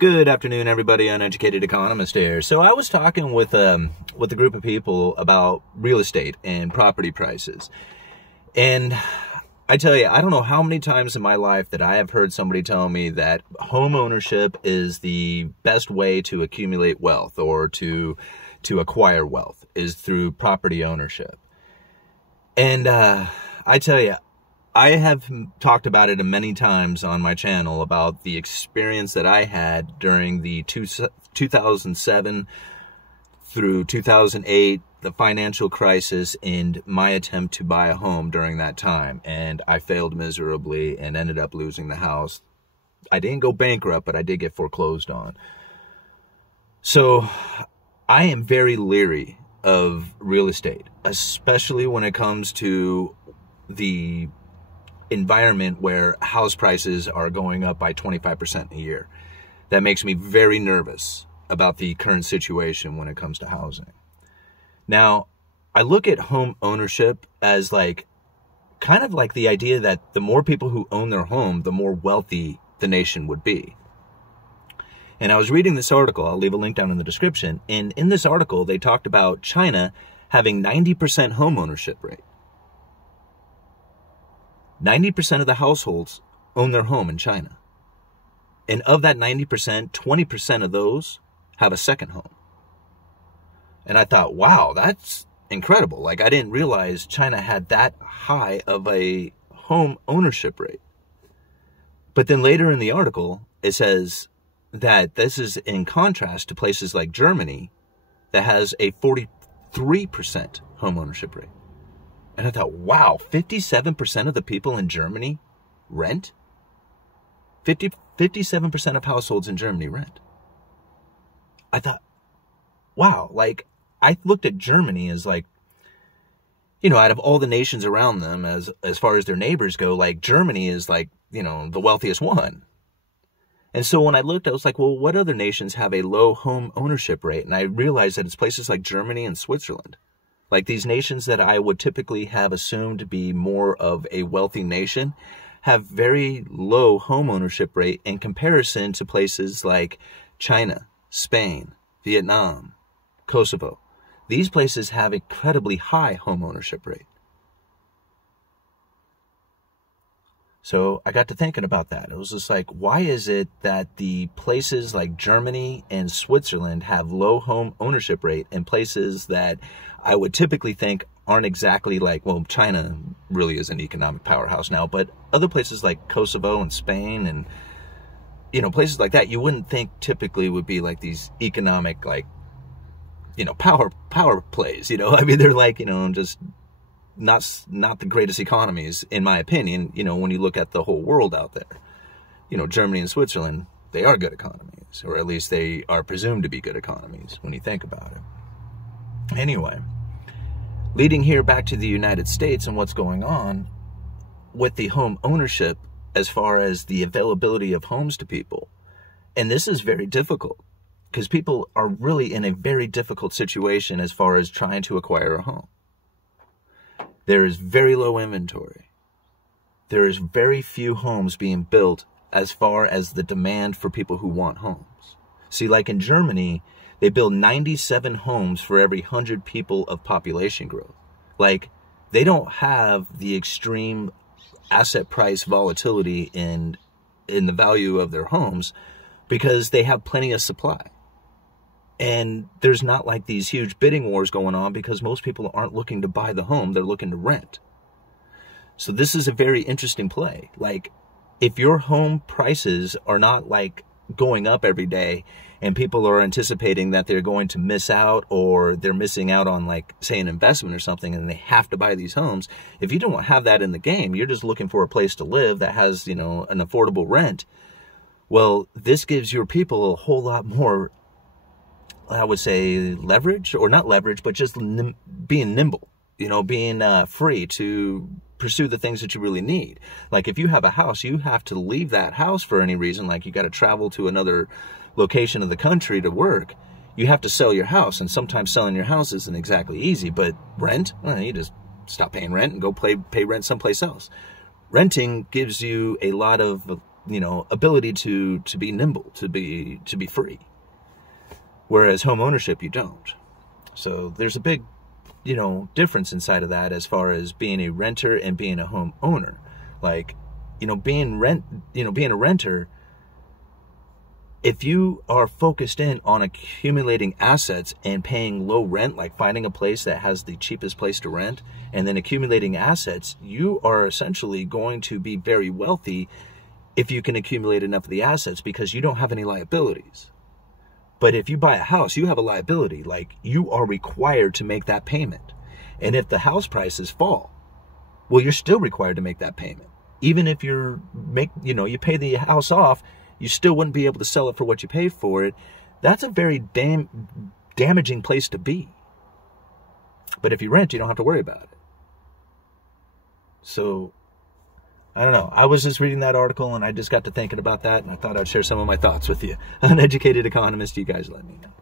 Good afternoon, everybody. Uneducated Economist here. So I was talking with a group of people about real estate and property prices. And I tell you, I don't know how many times in my life that I have heard somebody tell me that home ownership is the best way to accumulate wealth or to acquire wealth is through property ownership. And I tell you, I have talked about it many times on my channel about the experience that I had during the 2007 through 2008, the financial crisis, and my attempt to buy a home during that time. And I failed miserably and ended up losing the house. I didn't go bankrupt, but I did get foreclosed on. So I am very leery of real estate, especially when it comes to the environment where house prices are going up by 25% a year. That makes me very nervous about the current situation when it comes to housing. Now, I look at home ownership as kind of like the idea that the more people who own their home, the more wealthy the nation would be. And I was reading this article, I'll leave a link down in the description, and in this article they talked about China having 90% home ownership rate. 90% of the households own their home in China. And of that 90%, 20% of those have a second home. And I thought, wow, that's incredible. I didn't realize China had that high of a home ownership rate. But then later in the article, it says that this is in contrast to places like Germany that has a 43% home ownership rate. And I thought, wow, 57% of the people in Germany rent? 57% of households in Germany rent. I thought, wow, I looked at Germany as out of all the nations around them, as far as their neighbors go, Germany is the wealthiest one. And so when I looked, I was like, well, what other nations have a low home ownership rate? And I realized that it's places like Germany and Switzerland. These nations that I would typically have assumed to be more of a wealthy nation have very low home ownership rate in comparison to places like China, Spain, Vietnam, Kosovo. These places have incredibly high home ownership rate. So I got to thinking about that. It was just why is it that the places like Germany and Switzerland have low home ownership rate and places that I would typically think aren't exactly well, China really is an economic powerhouse now, but other places like Kosovo and Spain and, places like that, you wouldn't think typically would be these economic, power plays, I mean, they're just not the greatest economies, in my opinion, when you look at the whole world out there. Germany and Switzerland, they are good economies, or at least they are presumed to be good economies when you think about it. Anyway, leading here back to the United States and what's going on with the home ownership as far as the availability of homes to people. And this is very difficult because people are really in a very difficult situation as far as trying to acquire a home. There is very low inventory. There is very few homes being built as far as the demand for people who want homes. See, in Germany, they build 97 homes for every 100 people of population growth. They don't have the extreme asset price volatility in the value of their homes because they have plenty of supply. And there's not these huge bidding wars going on because most people aren't looking to buy the home, they're looking to rent. So this is a very interesting play. If your home prices are not going up every day and people are anticipating that they're going to miss out or they're missing out on say an investment or something and they have to buy these homes, if you don't have that in the game, you're just looking for a place to live that has, an affordable rent. Well, this gives your people a whole lot more, I would say, leverage, or not leverage, but just being nimble, being free to pursue the things that you really need. If you have a house, you have to leave that house for any reason. You got to travel to another location of the country to work. You have to sell your house, and sometimes selling your house isn't exactly easy, but rent, you just stop paying rent and go pay rent someplace else. Renting gives you a lot of you know, ability to be nimble, to be free. Whereas home ownership, you don't. So there's a big, you know, difference inside of that as far as being a renter and being a home owner. Like, you know, being a renter, if you are focused in on accumulating assets and paying low rent, like finding a place that has the cheapest place to rent and then accumulating assets, you are essentially going to be very wealthy if you can accumulate enough of the assets because you don't have any liabilities. But if you buy a house, you have a liability. Like, you are required to make that payment. And if the house prices fall, well, you're still required to make that payment. Even if you pay the house off, you still wouldn't be able to sell it for what you paid for it. That's a very damaging place to be. But if you rent, you don't have to worry about it. So, I don't know. I was just reading that article and I just got to thinking about that, and I thought I'd share some of my thoughts with you. Uneducated Economist, you guys let me know.